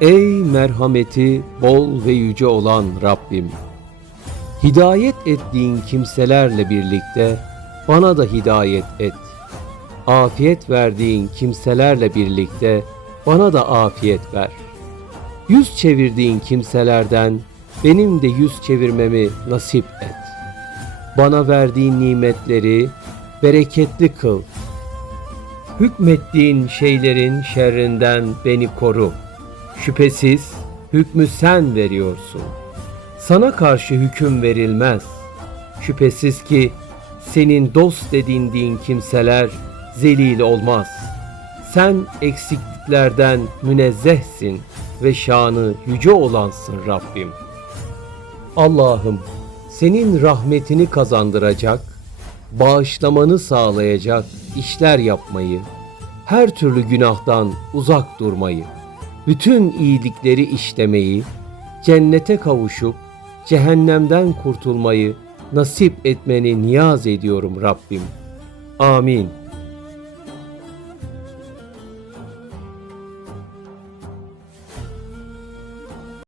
Ey merhameti bol ve yüce olan Rabbim! Hidayet ettiğin kimselerle birlikte bana da hidayet et. Afiyet verdiğin kimselerle birlikte bana da afiyet ver. Yüz çevirdiğin kimselerden benim de yüz çevirmemi nasip et. Bana verdiğin nimetleri bereketli kıl. Hükmettiğin şeylerin şerrinden beni koru. Şüphesiz hükmü sen veriyorsun. Sana karşı hüküm verilmez. Şüphesiz ki senin dost edindiğin kimseler zelil olmaz. Sen eksikliklerden münezzehsin ve şanı yüce olansın Rabbim. Allah'ım senin rahmetini kazandıracak, bağışlamanı sağlayacak işler yapmayı, her türlü günahtan uzak durmayı, bütün iyilikleri işlemeyi, cennete kavuşup cehennemden kurtulmayı nasip etmeni niyaz ediyorum Rabbim. Amin.